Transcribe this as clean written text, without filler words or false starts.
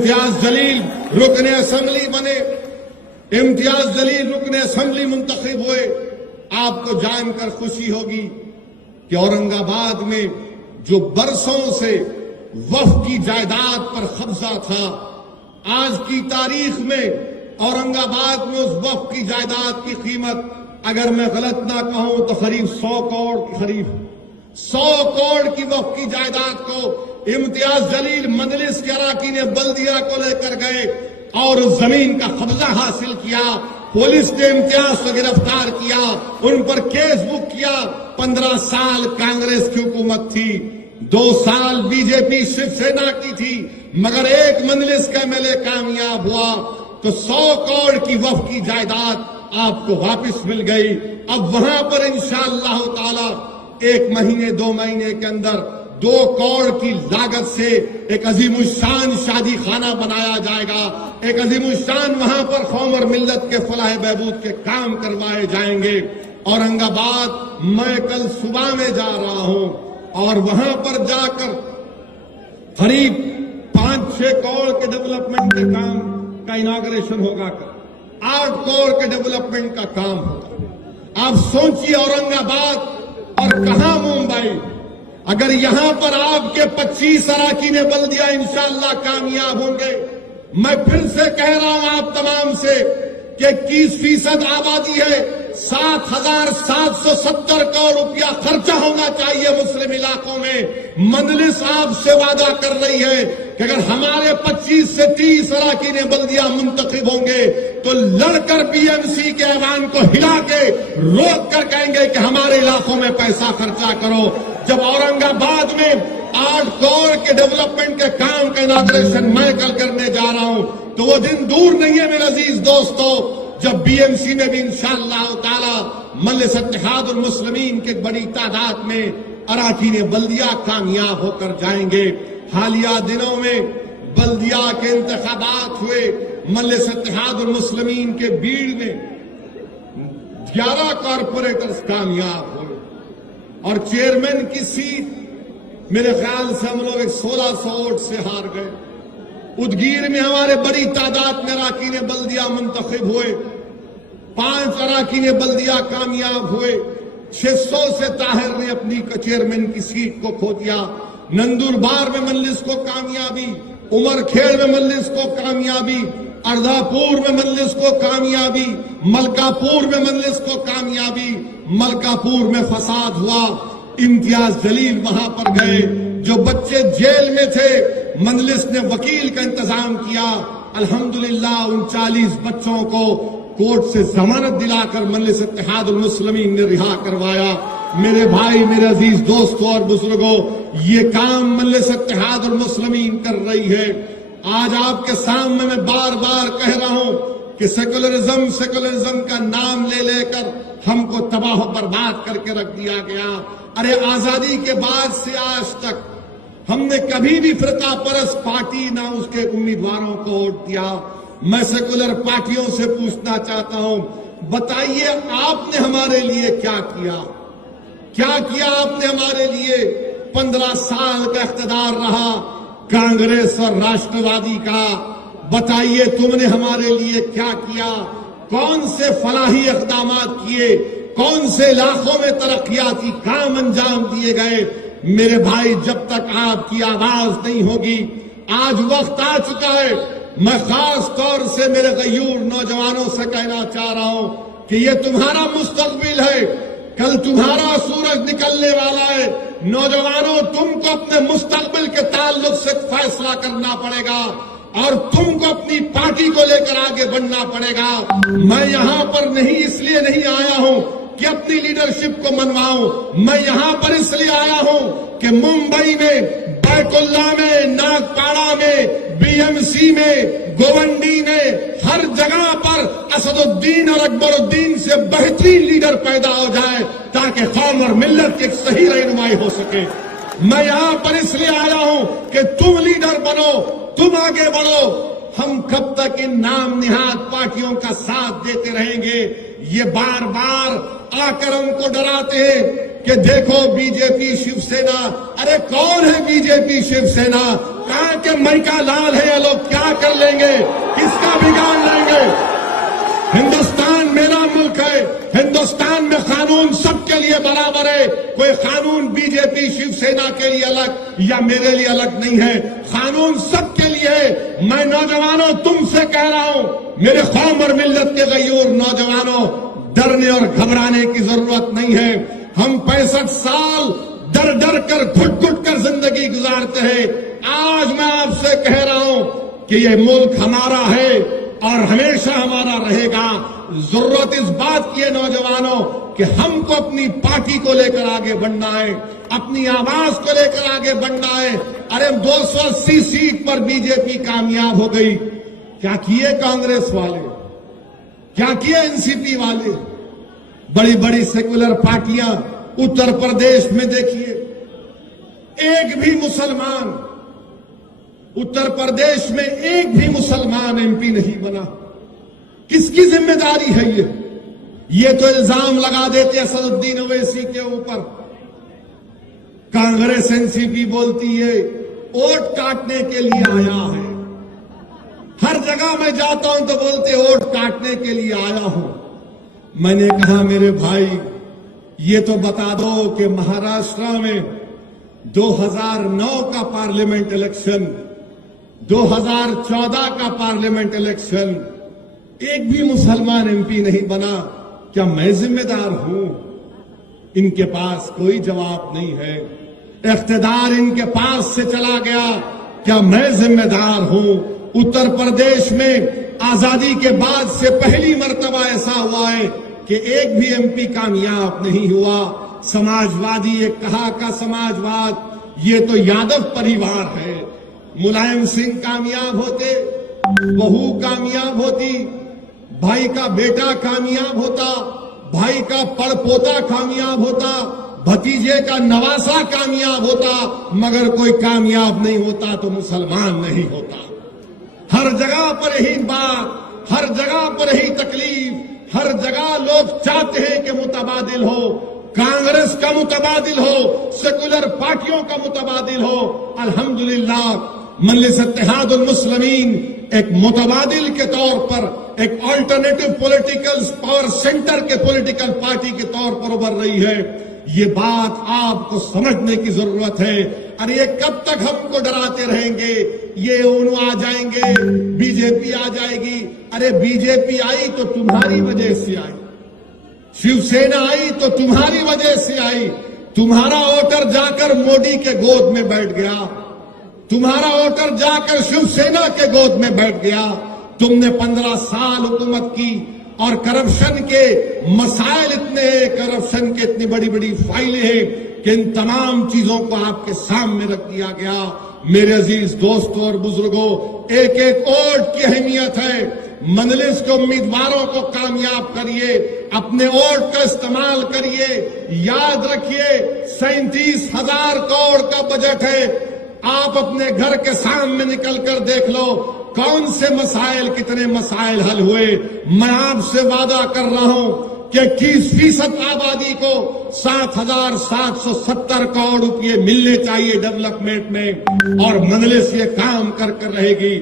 امتیاز جلیل رکن اسمبلی بنے، امتیاز جلیل رکن اسمبلی منتخب ہوئے۔ آپ کو جان کر خوشی ہوگی کہ اورنگ آباد میں جو برسوں سے وقف کی جائیداد پر قبضہ تھا، آج کی تاریخ میں اورنگ آباد میں اس وقف کی جائیداد کی قیمت اگر میں غلط نہ کہوں تو قریب 100 کروڑ کی وقف کی جائیداد کو امتیاز جلیل مجلس کے اراکین بلدیہ کو لے کر گئے اور اس زمین کا قبضہ حاصل کیا۔ پولیس نے امتیاز کو گرفتار کیا، ان پر کیس بک کیا۔ 15 سال کانگریس کی حکومت تھی، 2 سال بی جے پی شیو سینا کی تھی، مگر ایک مجلس کا ایم ایل اے کامیاب ہوا تو 100 کروڑ کی وقف کی جائیداد آپ کو واپس مل گئی۔ اب وہاں پر انشاءاللہ تعالی 1 مہینے 2 مہینے کے اندر 2 کروڑ کی لاگت سے ایک عظیم الشان شادی خانہ بنایا جائے گا، ایک عظیم الشان وہاں پر قوم اور ملت کے فلاح بہبود کے کام کروائے جائیں گے۔ اورنگ آباد میں کل صبح میں جا رہا ہوں اور وہاں پر جا کر قریب 5-6 کروڑ کے ڈیولپمنٹ کے کام کا اناگریشن ہوگا، 8 کروڑ کے ڈیولپمنٹ کا کام ہوگا۔ آپ سوچیے اورنگ آباد اور کہاں ممبئی، اگر یہاں پر آپ کے 25 اراکین بلدیہ انشاءاللہ کامیاب ہوں گے، میں پھر سے کہہ رہا ہوں آپ تمام سے کہ 21% آبادی ہے، 7,770 کروڑ روپیہ خرچہ ہونا چاہیے مسلم علاقوں میں۔ مجلس آپ سے وعدہ کر رہی ہے کہ اگر ہمارے 25 سے 30 اراکین بلدیہ منتخب ہوں گے تو لڑ کر پی ایم سی کے ایوان کو ہلا کے روک کر کہیں گے کہ ہمارے علاقوں میں پیسہ خرچہ کرو۔ جب اورنگ آباد میں 8 کروڑ کے ڈیولپمنٹ کے کام کا اناگریشن میں کل کرنے جا رہا ہوں تو وہ دن دور نہیں ہے میرے عزیز دوستو، جب بی ایم سی میں بھی انشاءاللہ تعالی مجلس اتحاد المسلمین کے بڑی تعداد میں اراکین بلدیہ کامیاب ہو کر جائیں گے۔ حالیہ دنوں میں بلدیہ کے انتخابات ہوئے، مجلس اتحاد المسلمین کے بیڑ میں 11 کارپوریٹرز کامیاب ہوئے اور چیئرمین کی سیٹ میرے خیال سے ہم لوگ 1600 ووٹ سے ہار گئے۔ ادگیر میں ہمارے بڑی تعداد میں اراکین بلدیہ منتخب ہوئے، 5 اراکین بلدیہ کامیاب ہوئے۔ 600 سے طاہر نے اپنی چیئرمین کی سیٹ کو کھو دیا۔ نندوربار میں مجلس کو کامیابی، عمر کھیڑ میں مجلس کو کامیابی، اردھا پور میں مجلس کو کامیابی، ملکہ پور میں مجلس کو کامیابی۔ ملکہ پور میں فساد ہوا، امتیاز جلیل وہاں پر گئے، جو بچے جیل میں تھے مجلس نے وکیل کا انتظام کیا، الحمدللہ ان 40 بچوں کو کورٹ سے ضمانت دلا کر مجلس اتحاد المسلمین نے رہا کروایا۔ میرے بھائی، میرے عزیز دوستوں اور بزرگوں، یہ کام مجلس اتحاد المسلمین کر رہی ہے۔ آج آپ کے سامنے میں بار بار کہہ رہا ہوں کہ سیکولرزم کا نام لے لے کر ہم کو تباہ و برباد کر کے رکھ دیا گیا۔ ارے آزادی کے بعد سے آج تک ہم نے کبھی بھی فرقہ پرست پارٹی نہ اس کے امیدواروں کو ووٹ دیا۔ میں سیکولر پارٹیوں سے پوچھنا چاہتا ہوں، بتائیے آپ نے ہمارے لیے کیا کیا؟ کیا کیا آپ نے ہمارے لیے؟ 15 سال کا اقتدار رہا کانگریس اور راشٹروادی کا، بتائیے تم نے ہمارے لیے کیا کیا؟ کون سے فلاحی اقدامات کیے؟ کون سے علاقوں میں ترقیاتی کام انجام دیے گئے؟ میرے بھائی، جب تک آپ کی آواز نہیں ہوگی، آج وقت آ چکا ہے۔ میں خاص طور سے میرے غیور نوجوانوں سے کہنا چاہ رہا ہوں کہ یہ تمہارا مستقبل ہے، کل تمہارا سورج نکلنے والا ہے۔ نوجوانوں، تم کو اپنے مستقبل کے تعلق سے فیصلہ کرنا پڑے گا اور تم کو اپنی پارٹی کو لے کر آگے بڑھنا پڑے گا۔ میں یہاں پر اس لیے نہیں آیا ہوں کہ اپنی لیڈرشپ کو منواؤں، میں یہاں پر اس لیے آیا ہوں کہ ممبئی میں، بیت اللہ میں، ناگپاڑا میں، بی ایم سی میں، گوونڈی میں، ہر جگہ پر اسد الدین اور اکبر الدین سے بہترین لیڈر پیدا ہو جائے تاکہ قوم اور ملت کی ایک صحیح رہنمائی ہو سکے۔ میں یہاں پر اس لیے آیا ہوں کہ تم لیڈر بنو، تم آگے بڑھو۔ ہم کب تک ان نام نہاد پارٹیوں کا ساتھ دیتے رہیں گے؟ یہ بار بار آ کر ہم کو ڈراتے ہیں کہ دیکھو بی جے پی شیو سینا۔ ارے کون ہے بی جے پی شیو سینا؟ کہاں کے مائکا لال ہے یہ لوگ؟ کیا برابر ہے. کوئی قانون بی جے پی شیو سینا کے لیے الگ یا میرے لیے الگ نہیں ہے. قانون سب کے لیے ہے. میں نوجوانوں تم سے کہہ رہا ہوں, میرے قوم اور ملت کے غیور نوجوانوں, ڈرنے اور گھبرانے کی ضرورت نہیں ہے. ہم 65 سال ڈر ڈر کر گھٹ گھٹ کر زندگی گزارتے ہیں. آج میں آپ سے کہہ رہا ہوں کہ یہ ملک ہمارا ہے اور ہمیشہ ہمارا رہے گا. ضرورت اس بات کی ہے نوجوانوں کہ ہم کو اپنی پارٹی کو لے کر آگے بڑھنا ہے, اپنی آواز کو لے کر آگے بڑھنا ہے. ارے 280 سیٹ پر بی جے پی کامیاب ہو گئی. کیا کیے کانگریس والے, کیا کیے این سی پی والے, بڑی بڑی سیکولر پارٹیاں. اتر پردیش میں دیکھیے, ایک بھی مسلمان, اتر پردیش میں ایک بھی مسلمان ایم پی نہیں بنا. کس کی ذمہ داری ہے یہ تو الزام لگا دیتے اسد الدین اویسی کے اوپر. کانگریس این سی پی بولتی ہے ووٹ کاٹنے کے لیے آیا ہے. ہر جگہ میں جاتا ہوں تو بولتے ووٹ کاٹنے کے لیے آیا ہوں. میں نے کہا میرے بھائی یہ تو بتا دو کہ مہاراشٹر میں 2009 کا پارلیمنٹ الیکشن, 2014 کا پارلیمنٹ الیکشن, ایک بھی مسلمان ایم پی نہیں بنا. کیا میں ذمہ دار ہوں؟ ان کے پاس کوئی جواب نہیں ہے. اقتدار ان کے پاس سے چلا گیا. کیا میں ذمہ دار ہوں؟ اتر پردیش میں آزادی کے بعد سے پہلی مرتبہ ایسا ہوا ہے کہ ایک بھی ایم پی کامیاب نہیں ہوا. سماجوادی ایک کہا کا سماجواد, یہ تو یادو پریوار ہے. ملائم سنگھ کامیاب ہوتے, بہو کامیاب ہوتی, بھائی کا بیٹا کامیاب ہوتا, بھائی کا پڑ پوتا کامیاب ہوتا, بھتیجے کا نواسا کامیاب ہوتا, مگر کوئی کامیاب نہیں ہوتا تو مسلمان نہیں ہوتا. ہر جگہ پر یہی بات, ہر جگہ پر یہی تکلیف, ہر جگہ لوگ چاہتے ہیں کہ متبادل ہو, کانگریس کا متبادل ہو, سیکولر پارٹیوں کا متبادل ہو. الحمدللہ مجلس اتحاد المسلمین ایک متبادل کے طور پر, ایک آلٹرنیٹو پولیٹیکل پاور سینٹر کے پولیٹیکل پارٹی کے طور پر ابھر رہی ہے. یہ بات آپ کو سمجھنے کی ضرورت ہے. ارے یہ کب تک ہم کو ڈراتے رہیں گے, یہ انہوں آ جائیں گے, بی جے پی آ جائے گی. ارے بی جے پی آئی تو تمہاری وجہ سے آئی, شیو سینا آئی تو تمہاری وجہ سے آئی. تمہارا ووٹر جا کر مودی کے گود میں بیٹھ گیا, تمہارا ووٹر جا کر شیو سینا کے گود میں بیٹھ گیا. تم نے 15 سال حکومت کی اور کرپشن کے مسائل اتنے ہیں, کرپشن کے اتنی بڑی بڑی فائلیں ہیں کہ ان تمام چیزوں کو آپ کے سامنے رکھ دیا گیا. میرے عزیز دوستوں اور بزرگوں, ایک ایک ووٹ کی اہمیت ہے. مجلس کے امیدواروں کو کامیاب کریے, اپنے ووٹ کا استعمال کریے. یاد رکھیے 37,000 کروڑ کا بجٹ ہے. آپ اپنے گھر کے سامنے نکل کر دیکھ لو کون سے مسائل, کتنے مسائل حل ہوئے. میں آپ سے وعدہ کر رہا ہوں کہ 21% آبادی کو 7,770 کروڑ روپئے ملنے چاہیے ڈیولپمنٹ میں, اور مجلس یہ کام کر رہے گی.